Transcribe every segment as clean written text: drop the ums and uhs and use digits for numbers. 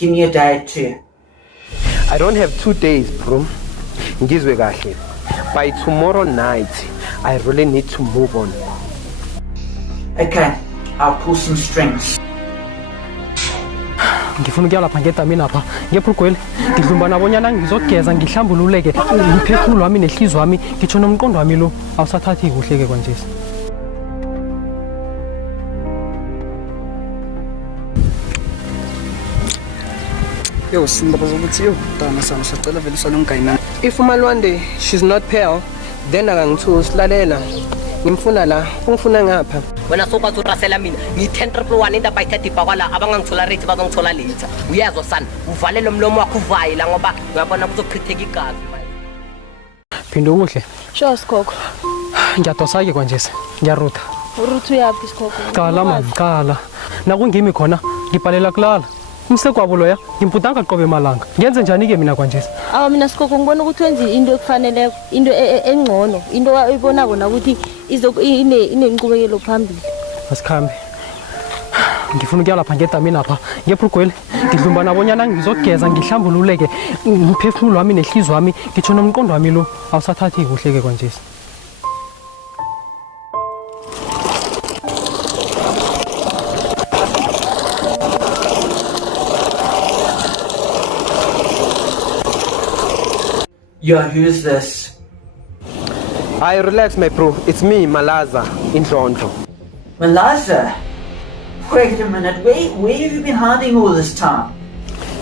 Just give me a day or two. I don't have 2 days, bro. Ngizwe kahle. By tomorrow night, I really need to move on. Okay, I'll pull some strings. Ngifuna ukuya lapha ngedamini apha ngephulugweli ngidlumba nabonyana ngizogeza ngihlambululeke umphefumulo wami nehlizwe wami ngitsho nomqondo wami lo awusathathi kuhleke kwanje. Yo, sindabaza ukuthi yo dana sana sacela vele salongayina. If umalwande she's not pale, then akangithusi silalela. Ngimfuna la, ungifuna ngapha. Wena sokwazi urasela mina ngi-10-1 into bayithatha kwala abangangithola rate bazongithola later. Uyazwa sana uvale lo mlomo wakho uvaye la ngoba uyabona kuzochitheka igazi. Phindo kuhle. Sure Sikhokho. Ngiyadosa ke kwanje. Ngiyarutha. Uruthu yaphi Sikhokho? Qala man, qala. Nakungimi khona ngibhalela kulala. Umsekwabo loya ngimputanga qobe malanga. Ngenze njani ke mina kwanje? Mina Sikhokho ngibona ukuthi wenze into ekufanele into engcono, into oyibona bona ukuthi inenqubekelo phambili. Asikhambe. Ngifuna ukuya lapha ngedamini apha ngephulugweli ngidlumba nabonyana ngizogeza ngihlambululeke umphefumulo wami nehlizwe wami ngitsho nomqondo wami lo awusathathi kuhleke kwanje. Yo, who's this? I relax, my bro. It's me, Malaza, in Toronto. Malaza? Wait a minute, where have you been hiding all this time?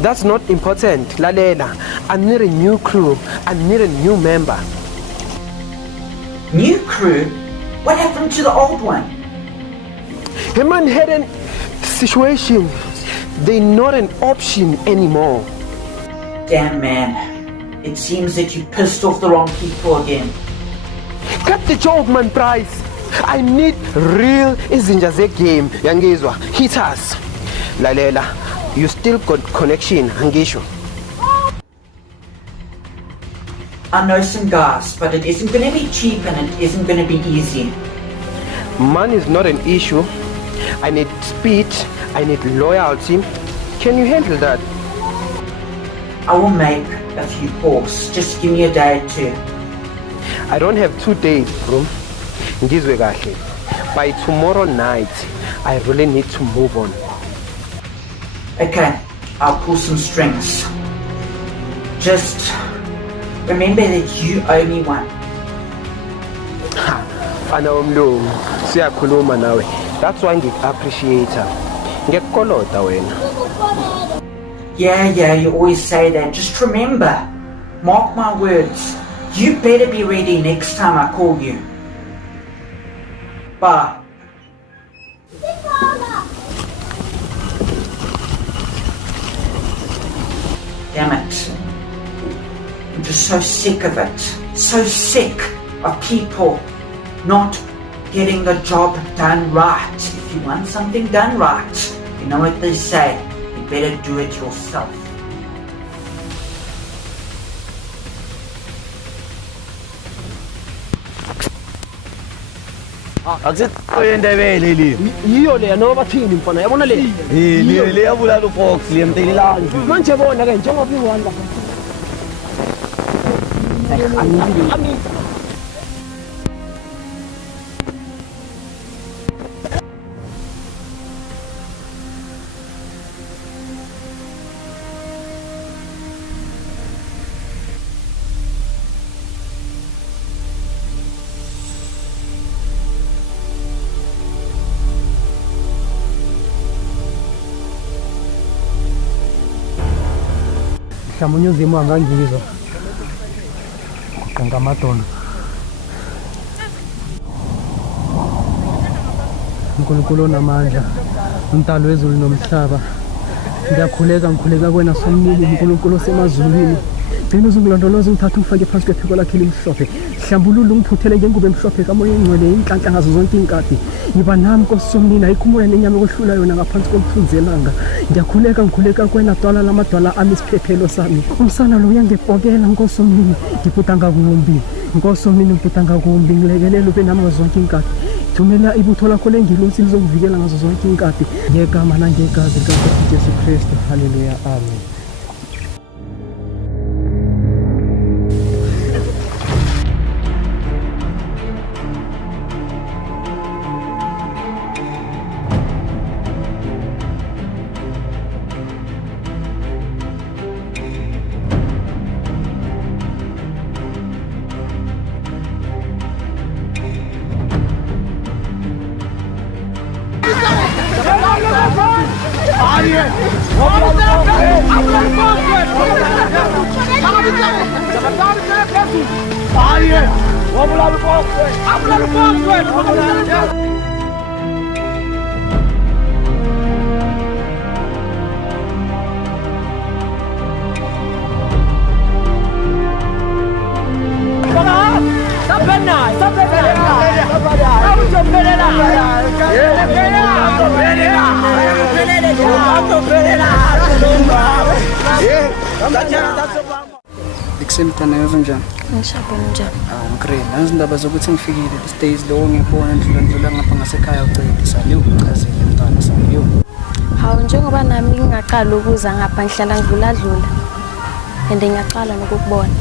That's not important, Lalela. I need a new crew. I need a new member. New crew? What happened to the old one? The man had a situation. They're not an option anymore. Damn, man. It seems that you pissed off the wrong people again. Cut the joke, man, Price. I need real Izinjaze game, Yangizwa. Hit us. Lalela, you still got connection, Hangisho. I know some guys, but it isn't going to be cheap and it isn't going to be easy. Money is not an issue. I need speed. I need loyalty. Can you handle that? I will make a few calls. Just give me a day or two. I don't have 2 days, bro. Ngizwe kahle. By tomorrow night, I really need to move on. Okay, I'll pull some strings. Just remember that you owe me one. Fana umlungu, siyakhuluma nawe. That's why ngi-appreciate. Ngiyakukoloda wena. Yeah, you always say that. Just remember, mark my words, you better be ready next time I call you. Bye. Damn it. I'm just so sick of it. So sick of people not getting the job done right. If you want something done right, you know what they say. You better do it yourself. Akusithi oyendebele le. Yiyo le no bathini mfana yabona le. Le yabulala uFox le mntelilanga. Manje bona ke njengoba iwanda. Ami Mhlawumbe uzimo angangizwa ngamadona uNkulunkulu onamandla umdali wezulu nomhlaba ngikhuleka kuwena somnini uNkulunkulu osemazulwini gcina uzungilondoloza ungithatha ungifake phansi kwephiko lakhe elimhlophe hlambulula ungiphuthele ngengubo emhlophe kamoya engcwele inhlanhla ngazo zonke inkadi yiba nami Nkosi somnini ayikhumoya nenyama ekohlula yona ngaphansi komthunzi elanga ngikhuleka kuwena dwala lamadwala ami isiphephelo sami umsana lo uyangepokela Nkosi somnini ngibhudanga kumbi Nkosi somnini ngibhudanga kumbi ngilekelela ube nami zonke inkadi thumela ibutho lakho lengilosi lizokuvikela ngazo zonke inkathi ngegama nangegazi likaJesu Kristu. Haleluya, amen. Ikusentana yazo njani? Ngishaphe njani? Ngikre, nazi indaba zokuthi ngifikile these days lo ngiyabona ndlula ngapha ngasekhaya ucedisa leyo uchazile mntana sami yo. Hawu njengoba nami ngingaqala ukuza ngapha ngihlala ngidlula and ngiyaqala nokukubona.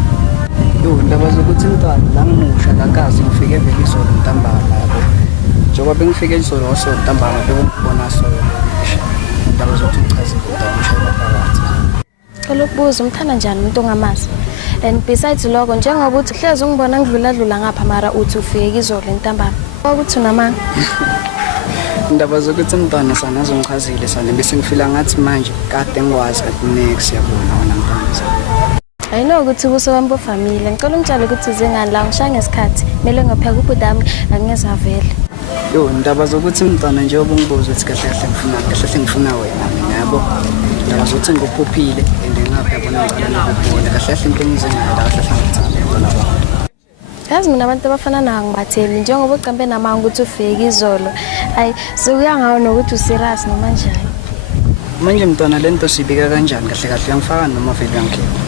Yo, indaba zokuthi mntana la ngimusha lakazi ngifike vele izolo ntambama yabo. Njengoba bengifike izolo wasolo ntambama bekubona solo. Indaba zokuthi uchazile ngishayela phakathi. Kalokubuza umthanda njani umuntu ongamazi? And besides lokho njengoba uthi hleze ungibona ngidlula ngapha mara uthi ufike izolo ntambama. Ukuthi unamanga. Indaba zokuthi mntana sana azongichazile sana bese ngifila ngathi manje kade ngikwazi at next yabona wona mntana. I know ukuthi kusowami bofamily ngicela ungitshale ukuthi uze ngani la ngishaya ngesikhathi kumele ngapheka ubudami angeze avele. Yo, indaba zokuthi mntana njengoba ungibuza ukuthi kahle ngifuna wena mina yabo. Indaba zokuthi ngikuphuphile and ngapha yabona ngicela ukubona kahle into engizengayo la kahle ngithanda baba. Yazi mina abantu abafana nawo ngibatheli njengoba uqambe namanga ukuthi ufike izolo. Hayi sekuya ngawo nokuthi userious noma njani. Manje mntana lento sibika kanjani kahle uyangifaka noma vele uyangikhipha.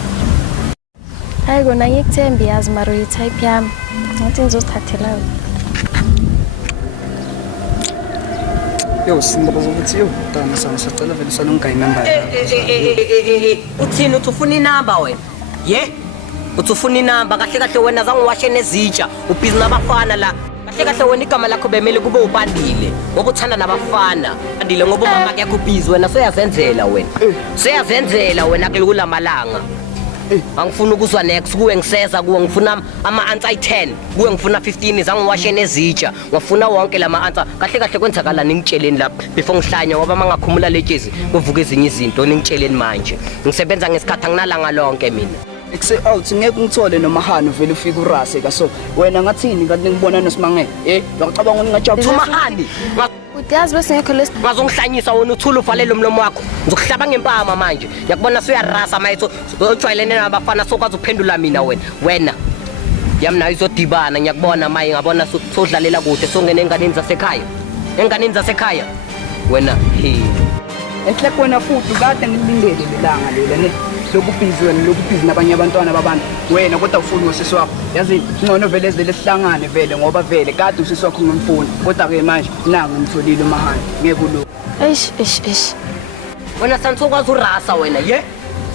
Hayi kona ngikuthembi yazi mara uyi-type yami. Ngathi ngizosithathela wena. Yo, sindaba zokuthi yo mntana sana sicela vele sana ungayinamba. Uthini uthi ufuna inamba wena? Ye? Uthi ufuna inamba kahle wena zangiwashe nezitsha ubhizi nabafana la. Kahle wena igama lakho bemele kube ubandile ngoba uthanda nabafana. Bandile ngoba umama yakho ubhizi wena soyazenzela wena. Soyazenzela wena kula malanga. Angifuna ukuzwa next kuwe ngiseza kuwe ngifuna ama-answer ayi-10 kuwe ngifuna 15 zangiwashe nezitsha ngifuna wonke lama-answer kahle kwenzakala ningitsheleni lapha before ngihlanya ngoba mangakhumula letshezi kuvuka ezinye izinto ningitsheleni manje ngisebenza ngesikhathi anginalanga lonke mina out ngeke ngithole nomahano vele ufike urase kaso wena ngathini kanti ngibona noSimangele ngiyacabanga ukuthi ngajabula umahani uyazi bese ngekho lesi ngazongihlanyisa wena uthula uvalele umlomo wakho ngizokuhlaba ngempama manje ngiyakubona suyarasa mayetho ojwayelene nabafana sokwazi uphendula mina wena yamna izodibana ngiyakubona maye ngabona sodlalela kude songena enganeni zasekhaya wena he enhle kwena futhi kade ngilindele lelanga lela ne lokubhizi nabanye abantwana babantu wena kodwa ufuna usisi wakho yazi ngcono vele ezele sihlangane vele ngoba vele kade usisi wakho ngimfuna kodwa ke manje nangu ngimtholile umahani ngeke ulo eish wena sanisokwazi urasa wena ye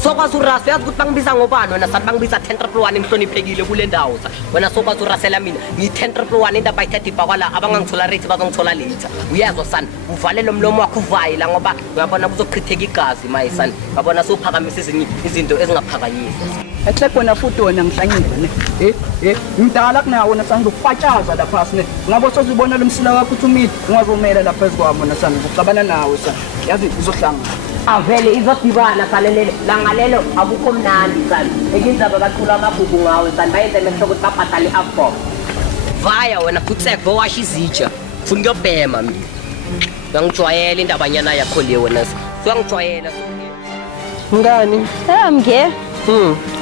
sokwazi urasa yazi ukuthi bangibiza ngobani wena sathi bangibiza 10-1 ngihloniphekile kule ndawo wena sokwazi urasela mina ngi-10-1 into abayithatha kwala abangangithola rate bazongithola later uyezwa sana uvalele umlomo wakho uvaye la ngoba uyabona kuzochitheka igazi maye sana ngabona sophakamisa izinto ezingaphakanyisa enhle kwena futhi wena ngihlanyile ne ngidala kunawo wena sana ngikufatshaza la phasi ne ngabo sozibona lo msila wakho uthumile ungazomela la phezu kwami wena sana ngixabana nawe sana yazi uzohlangana avele izodibana salelele langalelo abukho mnandi sana ekindaba baqhula amagugu ngawe sana bayenze mehlo ukuthi babhatale afro vaya wena kutsek washa izitsha funa ukuyobhema mina ngangijwayela indabanyana yakho le wena siyangijwayela Ngani? mnge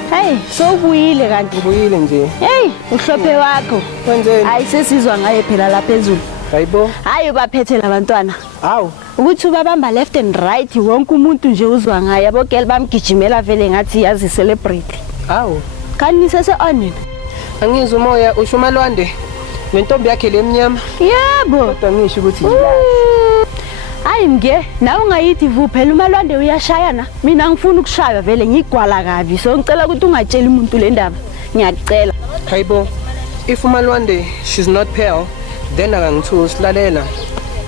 hayi sowubuyile kanti Ubuyile nje. hey uhlophe wakho Kwenzeni? hayi sesizwa ngaye phela la phezulu Hayibo. hayi ubaphethe labantwana Awu. ukuthi ubabamba left and right wonke umuntu nje uzwa ngaye abogela bamgijimela vele ngathi yazi celebrate Awu. kanise se-onini Angizwa umoya usho umalwande. nentombi yakhe lemnyama Yebo. kodwa ngisho ukuthi Hayi mke, nawe ungayithi vuphela umalwande uyashayana. Mina ngifuna ukushaya vele ngigwala kabi. So ngicela ukuthi ungatsheli umuntu le ndaba. Ngiyacela. hayibo if umalwande she's not pale then akangithusi silalela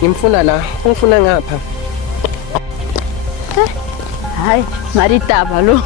ngimfuna la ungifuna ngapha Hayi, maritaba lo.